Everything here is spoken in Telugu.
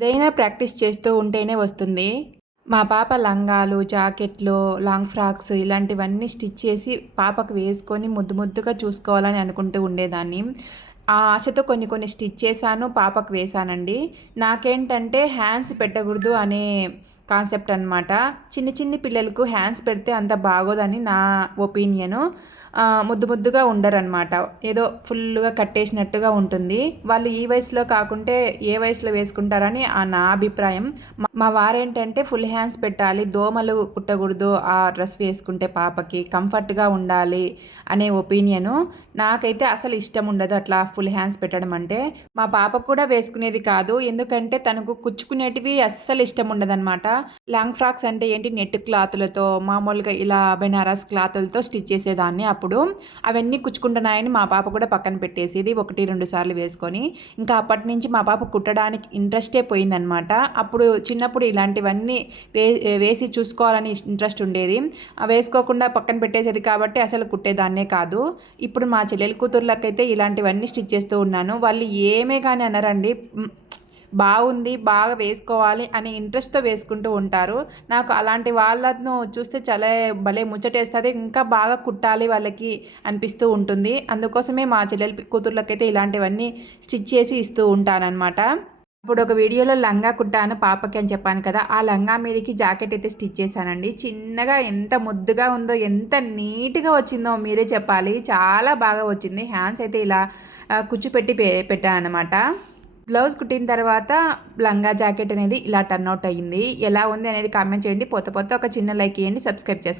ఏదైనా ప్రాక్టీస్ చేస్తూ ఉంటేనే వస్తుంది. మా పాప లంగాలు, జాకెట్లు, లాంగ్ ఫ్రాక్స్ ఇలాంటివన్నీ స్టిచ్ చేసి పాపకు వేసుకొని ముద్దు ముద్దుగా చూసుకోవాలని అనుకుంటూ ఉండేదాన్ని. ఆ ఆశతో కొన్ని కొన్ని స్టిచ్ చేశాను. పాపకు వేశానండి. నాకేంటంటే హ్యాండ్స్ పెట్టకూడదు అనే కాన్సెప్ట్ అనమాట. చిన్ని చిన్ని పిల్లలకు హ్యాండ్స్ పెడితే అంత బాగోదని నా ఒపీనియను. ముద్దు ముద్దుగా ఉండరనమాట. ఏదో ఫుల్లుగా కట్టేసినట్టుగా ఉంటుంది. వాళ్ళు ఈ వయసులో కాకుంటే ఏ వయసులో వేసుకుంటారని నా అభిప్రాయం. మా వారేంటంటే ఫుల్ హ్యాండ్స్ పెట్టాలి, దోమలు కుట్టకూడదు ఆ డ్రెస్ వేసుకుంటే పాపకి కంఫర్ట్‌గా ఉండాలి అనే ఒపీనియను. నాకైతే అసలు ఇష్టం ఉండదు అట్లా ఫుల్ హ్యాండ్స్ పెట్టడం అంటే. మా పాపకు కూడా వేసుకునేది కాదు. ఎందుకంటే తనకు కుచ్చుకునేటివి అస్సలు ఇష్టం ఉండదనమాట. లాంగ్ ఫ్రాక్స్ అంటే ఏంటి, నెట్ క్లాతులతో మామూలుగా ఇలా బెనారస్ క్లాతులతో స్టిచ్ చేసేదాన్ని అప్పుడు. అవన్నీ కుచ్చుకుంటున్నాయని మా పాప కూడా పక్కన పెట్టేసేది 1, 2 సార్లు వేసుకొని. ఇంకా అప్పటి నుంచి మా పాప కుట్టడానికి ఇంట్రెస్టే పోయిందనమాట. అప్పుడు చిన్నప్పుడు ఇలాంటివన్నీ వేసి చూసుకోవాలని ఇంట్రెస్ట్ ఉండేది. వేసుకోకుండా పక్కన పెట్టేసేది కాబట్టి అసలు కుట్టేదాన్నే కాదు. ఇప్పుడు మా చెల్లెలు కూతుర్లకైతే ఇలాంటివన్నీ స్టిచ్ చేస్తూ ఉన్నాను. వాళ్ళు ఏమే కానీ అనరండి. బాగుంది, బాగా వేసుకోవాలి అనే ఇంట్రెస్ట్‌తో వేసుకుంటూ ఉంటారు. నాకు అలాంటి వాళ్ళను చూస్తే చాలా భలే ముచ్చటేస్తది. ఇంకా బాగా కుట్టాలి వాళ్ళకి అనిపిస్తూ ఉంటుంది. అందుకోసమే మా చెల్లెలు కూతుర్లకైతే ఇలాంటివన్నీ స్టిచ్ చేసి ఇస్తూ ఉంటాననమాట. ఇప్పుడు ఒక వీడియోలో లంగా కుట్టాను పాపకి అని చెప్పాను కదా! ఆ లంగా మీదకి జాకెట్ అయితే స్టిచ్ చేశానండి. చిన్నగా ఎంత ముద్దుగా ఉందో, ఎంత నీట్‌గా వచ్చిందో మీరే చెప్పాలి. చాలా బాగా వచ్చింది. హ్యాండ్స్ అయితే ఇలా కుచ్చు పెట్టి పెట్టాననమాట. బ్లౌజ్ కుట్టిన తర్వాత లంగా జాకెట్ అనేది ఇలా టర్న్ అవుట్ అయ్యింది. ఎలా ఉంది అనేది కామెంట్ చేయండి. పోతే ఒక చిన్న లైక్ ఇయ్యండి. సబ్స్క్రైబ్ చేసుకోండి.